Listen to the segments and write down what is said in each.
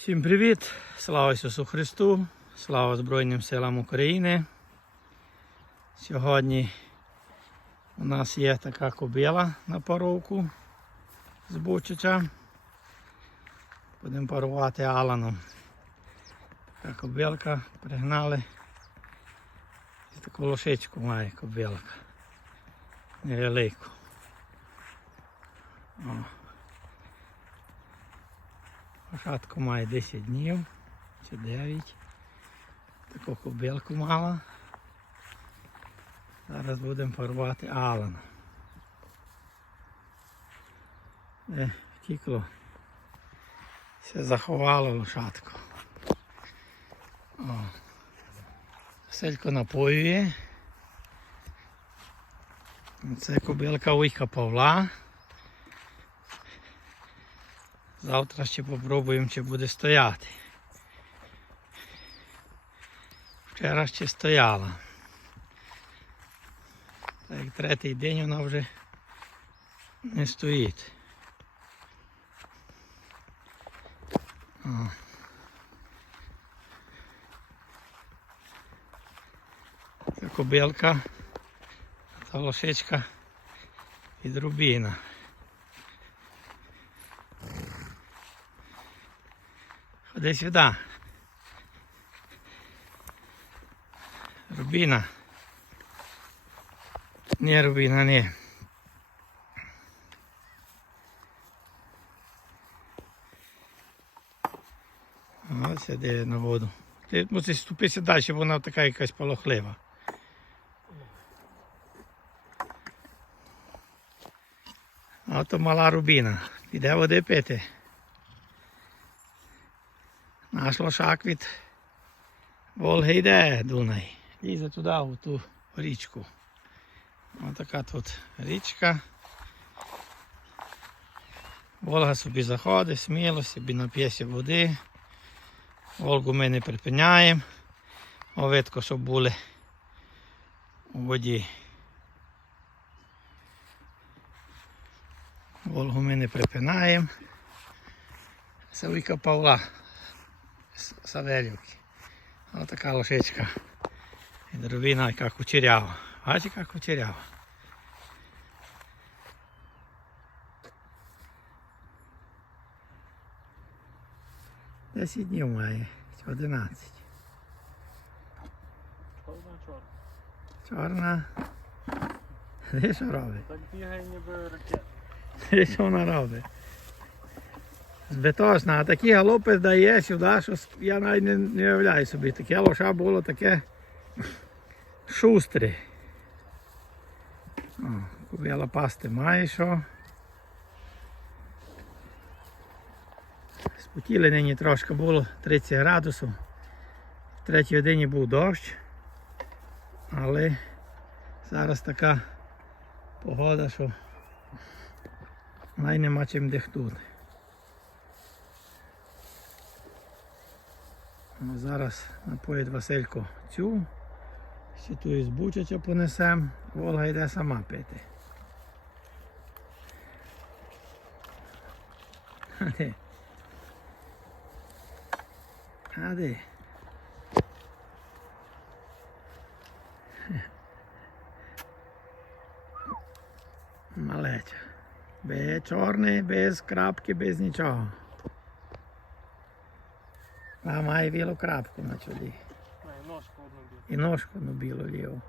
Всім привіт! Слава Ісусу Христу! Слава Збройним силам України! Сьогодні у нас є така кобила на паровку з Бучича. Будемо парувати Аланом. Така кобилка пригнали. І таку лошичку має кобилка. Невелику. О. Лошадку має 10 днів чи 9. Таку кобилку мала. Зараз будемо порвати Алана. Де втікло. Все заховало лошадку. О. Напоює. Це кобилка Уйка Павла. Завтра ще попробуємо, чи буде стояти. Вчора ще стояла. Так як третій день вона вже не стоїть. О. Це кобилка, та лошичка від рубіна. Ходи сюди. Рубіна. Ні, Рубіна, ні. Ось іде на воду. Ти мусиш ступитися далі, бо вона така якась полохлива. Ото мала рубіна. Піде води пити. Наш лошак від Волги йде Дунай. Лізе туди, в ту річку. Ось така тут річка. Волга собі заходить, сміло, собі нап'ється води. Волгу ми не припиняємо. Овитко, щоб були у воді. Волгу ми не припинаємо. Савіка Павла. Саверівки. Ось така лошичка. І дробіна, яка кучерява. Бачите, яка кучерява. Десять днів має, чи одинадцять. Чорна чорна. Чорна. Де що робить? Так бігає ніби ракета. Де що вона робить? Збитошна, а такі галопи дає сюди, що я навіть не, не уявляю собі. Таке лоша було таке шустре. О, купила пасти має що. Спотіли нині трошки було 30 градусів. В третій годині був дощ. Але зараз така погода, що навіть нема чим дихнути. Ну, Зараз напоїть Василько цю. Ще ту із Бучача понесем. Волга йде сама пити. А де? А де? Малеча. Без чорний, без крапки, без нічого. А має білу крапку на чолі. Ай, ножку одну бігає. І ножку ну, білу ліву.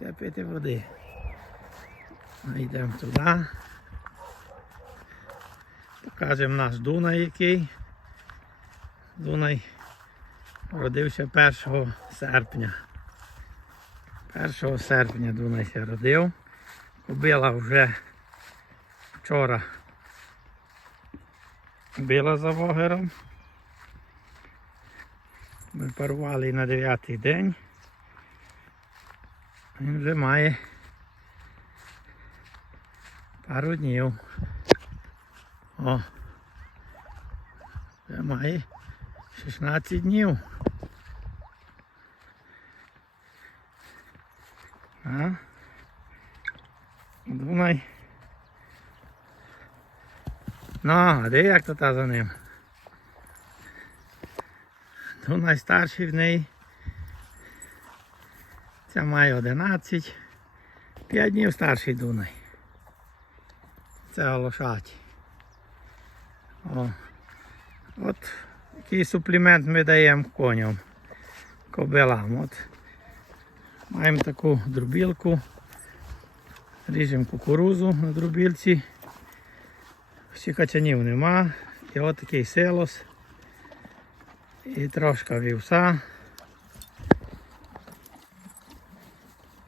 Йде пити води. А йдемо туди. Покажемо наш Дунай який. Дунай родився 1 серпня. 1 серпня Дунай се родив. Кобила вже вчора била за вогером. Ми парували на 9 день. Він вже має пару днів. О. Вже має 16 днів. А? Думай. Ну, а де як то та за ним? Ну, найстарший в неї. Ця має 11. 5 днів старший Дунай. Це лошадь. О. От який суплімент ми даємо коням, кобилам. От. Маємо таку дробілку. Ріжемо кукурузу на дробілці. Всі качанів нема. І от такий силос. І трошки вівса.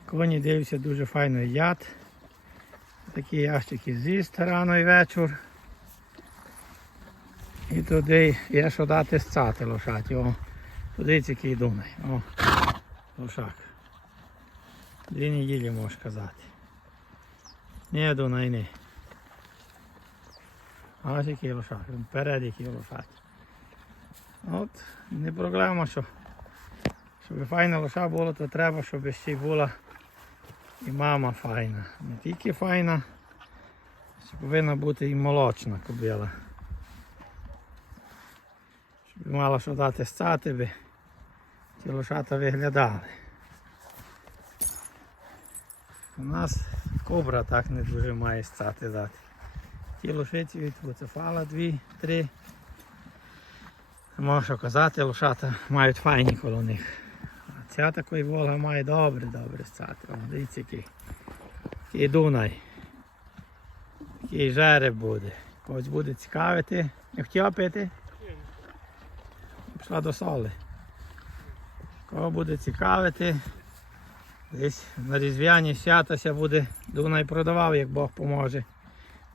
Коні дивляться дуже файно їдять. Такі ящики з'їсть рано і вечір. І туди є що дати сцати лошаті. О, туди який думай. О, лошак. Дві неділі можеш казати. Ні, Дунай, ні. Ось який лошак, вперед який лошак. От, не проблема, що щоб файна лоша була, то треба, щоб ще й була і мама файна. Не тільки файна, ще повинна бути і молочна кобила. Щоб мала що дати стати би, ті лошата виглядали. У нас кобра так не дуже має стати дати. Ті лошиці від Луцефала дві, три. Можу казати, лошата мають файні коло них. А ця такої Волга має добре, добре стати. О, дивіться який. Який Дунай. Який жереб буде. Когось буде цікавити. Не хотіла пити? Пішла до соли. Кого буде цікавити, десь на різдвяні святася буде, Дунай продавав, як Бог поможе.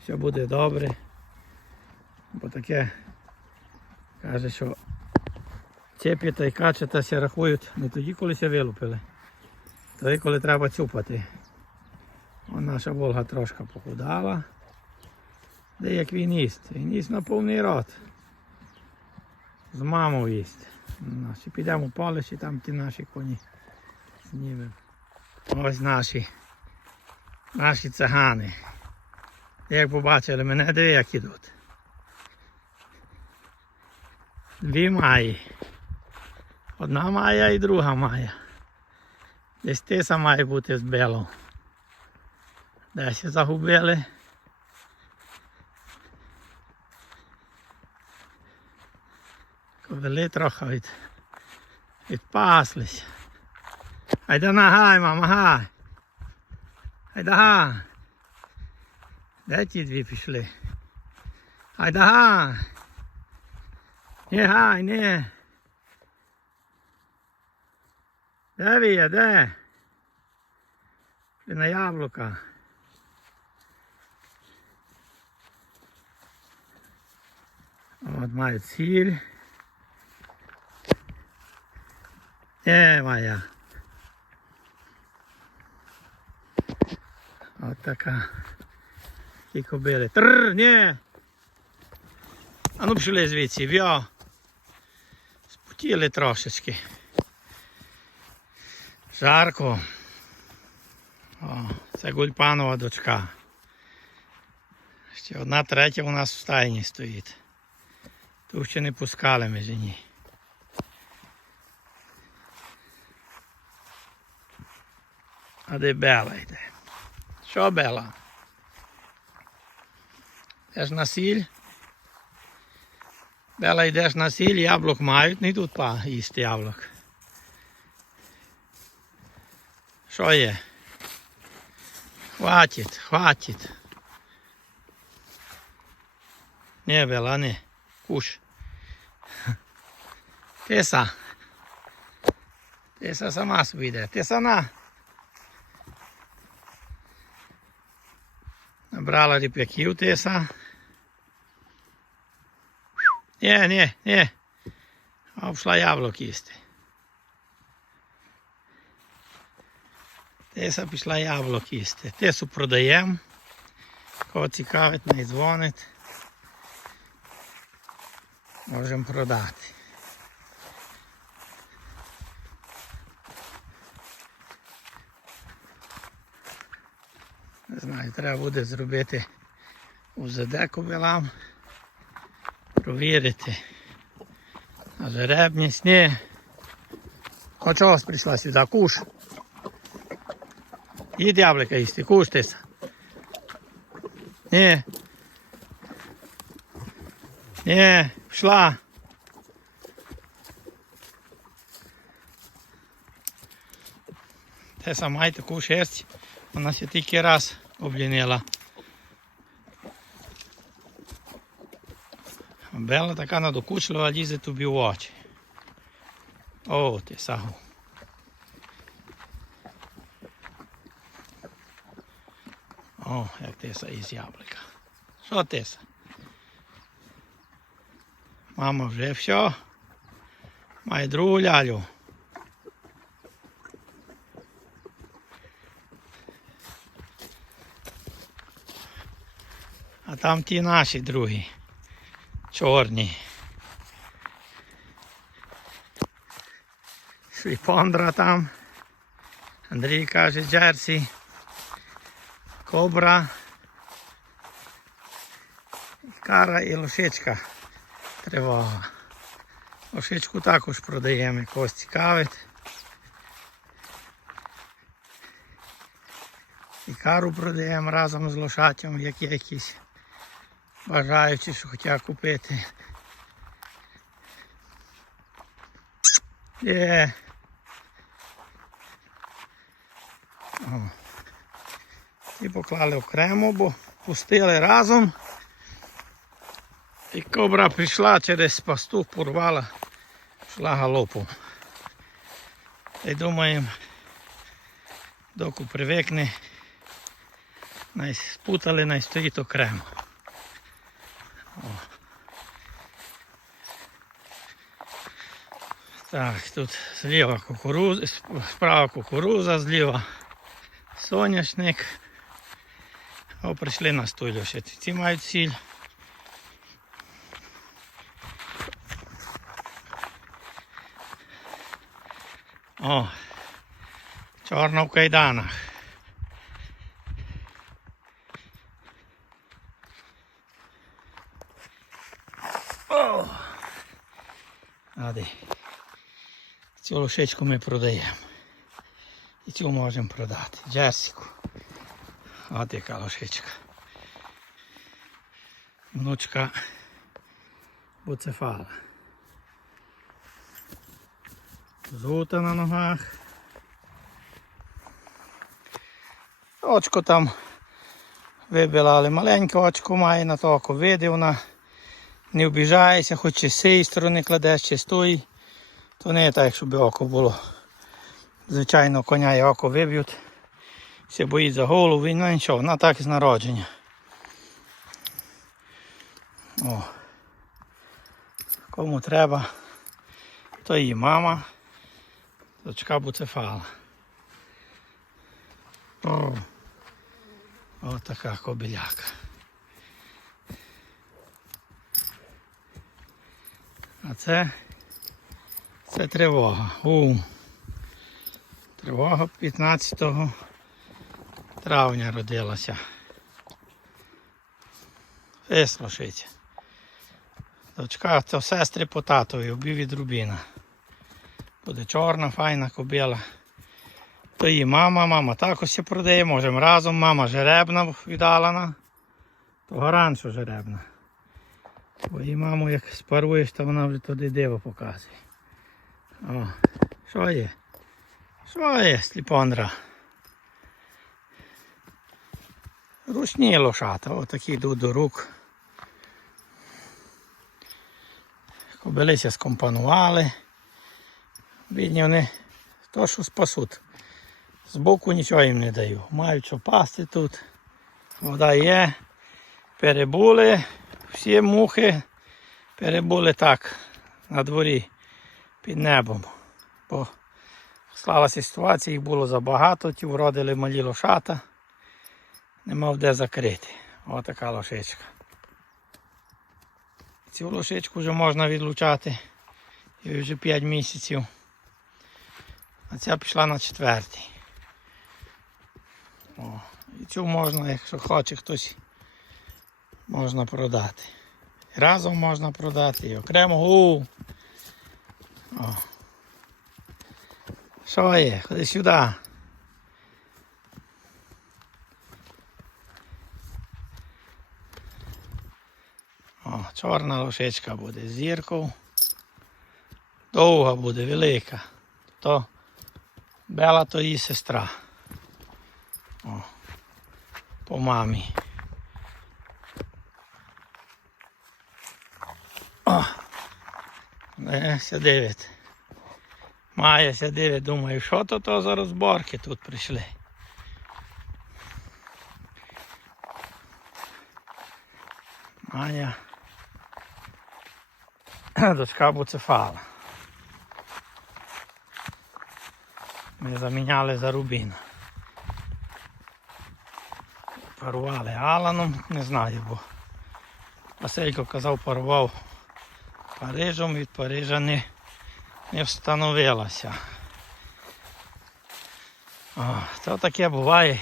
Все буде добре. Бо таке каже, що цепіта і качета ся рахують не тоді, коли ся вилупили. Тоді, коли треба цюпати. О, наша Волга трошки похудала. Де як він їсть? Він їсть на повний рот. З мамою їсть. Наші підемо в поле, там ті наші коні знімемо. Ось наші. Наші цигани. Як побачили мене, диви як ідуть. Дві маї. Одна мая і друга мая. Десь тиса має бути з белом. Десь загубили. Ковели трохи від, відпаслись. Айда нагай, мама, гай. Айда гай. Де ті дві пішли? Айда гай. Не гай, не. Де ви є, де? На яблука. От мають сіль. Е, моя. От така. Ті кобили. Тррр, ні. А ну пішли звідси, в'я. Спотіли трошечки. Жарко. О, це Гульпанова дочка. Ще одна третя у нас в стайні стоїть. Ту ще не пускали ми жені. А де Бела йде? Що Бела? Йдеш на сіль? Бела йдеш на сіль, яблук мають, не йдуть па їсти яблук. Що є? Хватить, хватить. Не, Бела, не. Куш. Тиса. Тиса сама собі йде. Тиса на. Набрала ріп'яків тиса. Ні, ні. А пішла яблук їсти. Тиса пішла яблук їсти. Тису продаємо. Кого цікавить, не дзвонить. Можемо продати. Не знаю, треба буде зробити УЗД кобилам. Провірити. На жеребність. Ні. От чого прийшла сюди? Куш. Їдь яблука їсти, куштися. Ні. Ні, пішла. Те сама таку шерсть. Вона ще тільки раз облінила. Бела така надокучлива лізе тобі в очі. О, ти сагу. О, як тиса із яблука. Що тиса? Мама вже все. Має другу лялю. А там ті наші другі. Чорні. Швіпондра там. Андрій каже Джерсі. Кобра. Кара і лошичка. Тривога. Лошичку також продаємо, якось цікавить. І кару продаємо разом з лошатям, як якісь бажаючі, що хочуть купити. Є. О. І поклали окремо, бо пустили разом. І кобра прийшла через пастух, порвала, йшла галопом. І думаємо, доки привикне, спутали, най стоїть окремо. Так, тут зліва кукуруза, справа кукуруза, зліва соняшник. О, прийшли на стулю ще. Ці мають сіль. О, чорна в кайданах. О! Ади. Цю лошечку ми продаємо. І цю можемо продати. Джерсіку. От яка лошечка. Внучка буцефала. Зута на ногах. Очко там вибила, але маленьке очко має на то око види, вона не обіжається, хоч чи з цієї сторони кладеш, чи з тої, то не так, щоб око було. Звичайно, коня і око виб'ють. Все боїть за голову, він ну нічого, вона так з народження. О. Кому треба, то її мама. Дочка буцефала. Ось така кобиляка. А це, це тривога. У. Тривога 15 травня родилася. Вислушайте. Дочка то сестри по татові, обів від рубіна. Буде чорна, файна кобила. То її мама, мама також продає, можемо разом, мама жеребна віддалена, то гаранчо жеребна. Її маму як спаруєш, то вона вже туди диво показує. О, що є? Що є, сліпондра? Ручні лошата, отакі йдуть до рук. Кобилися скомпонували. Бідні вони то, що спасуть. Збоку нічого їм не даю. Мають що пасти тут. Вода є. Перебули. Всі мухи перебули так на дворі під небом. Бо склалася ситуація, їх було забагато, ті вродили малі лошата. Не мав де закрити. Ось така лошичка. Цю лошичку вже можна відлучати. І вже 5 місяців. А ця пішла на четвертий. О, і цю можна, якщо хоче хтось, можна продати. Разом можна продати і окремо. У. О. Що є? Ходи сюди. О, чорна лошичка буде з зіркою. Довга буде, велика. То Бела то її сестра. О, по мамі. не, ся дивить. Має ся дивить, думаю, що то то за розборки тут прийшли. Маня. Дочка буцефала. Ми заміняли за рубін. Парували Аланом, не знаю, бо Василько казав, парував Парижем, від Парижа не, не встановилася. О, то таке буває.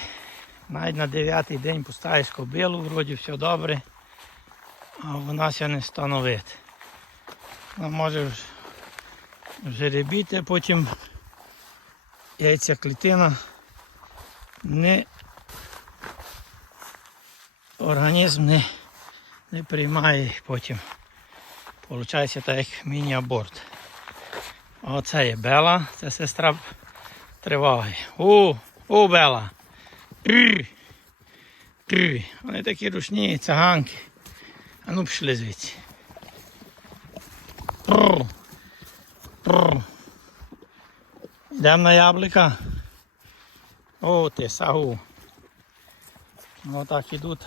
Навіть на дев'ятий день пускаєш кобилу, вроді все добре, а вона ще не встановить. Вона може жеребіти, потім яйця клітина не організм не, не приймає потім. Получається так як міні-аборт. Оце є Бела, це сестра тривоги. У, у Бела. Тррр. Тррр. Вони такі ручні цаганки. А ну пішли звідси. Тррр. Тррр. Йдемо на яблука. О, ти сагу. Отак ідуть.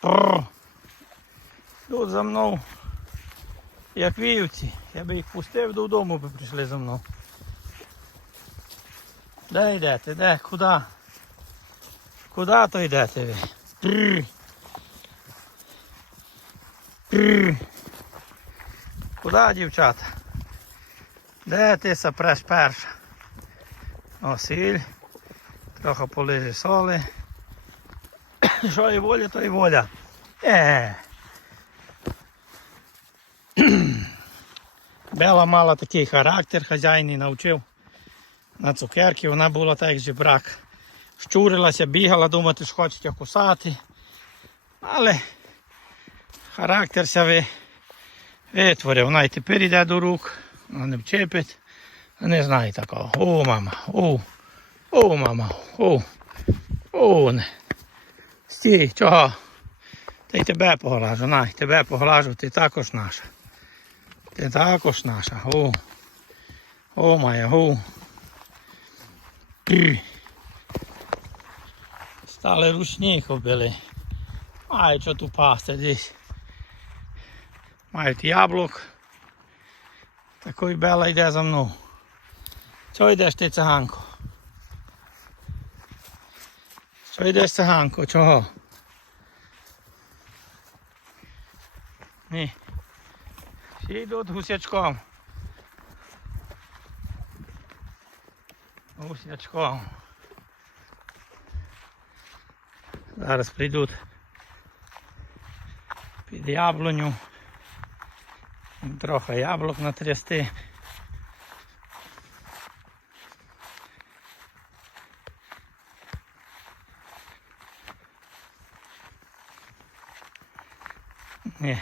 Прррр. Йдуть за мною. Як вівці. Я би їх пустив додому, би прийшли за мною. Де йдете? Де? Куди? Куди то йдете ви? Прррр. Прррр. Куди, дівчата? Де ти сапреш перша? О, сіль. Трохи полижи соли. Що і воля, то і воля. Е. Бела мала такий характер, хазяїн навчив на цукерки. Вона була так як жебрак. Щурилася, бігала, думати, що хочете кусати. Але характер ви витворив. Вона і тепер йде до рук, вона не вчепить. Не знаю такого. О, мама, о, о, мама, о, о, не. Стій, чого? Та й тебе поглажу, на, тебе поглажу, ти також наша. Ти також наша. О, о моя, о. Пі. Стали ручні кобили. Мають що тут пасти десь. Мають яблук. Такий Бела йде за мною. Чого йдеш ти циганко? Що йдеш циганко? Чого? Ні. Всі йдуть гусячком. Гусячком. Зараз прийдуть під яблуню. Трохи яблук натрясти. Ні.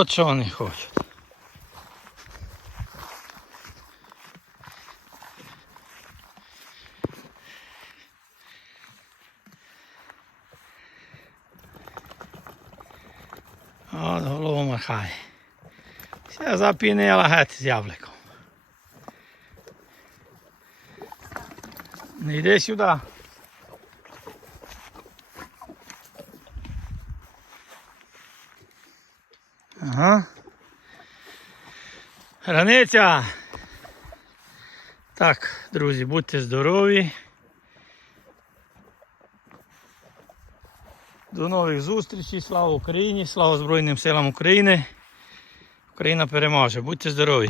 От що вони хочуть. От голову махає. Все запінила геть з яблуком. Не йди сюди. Границя. Так, друзі, будьте здорові. До нових зустрічей. Слава Україні! Слава Збройним силам України! Україна переможе. Будьте здорові!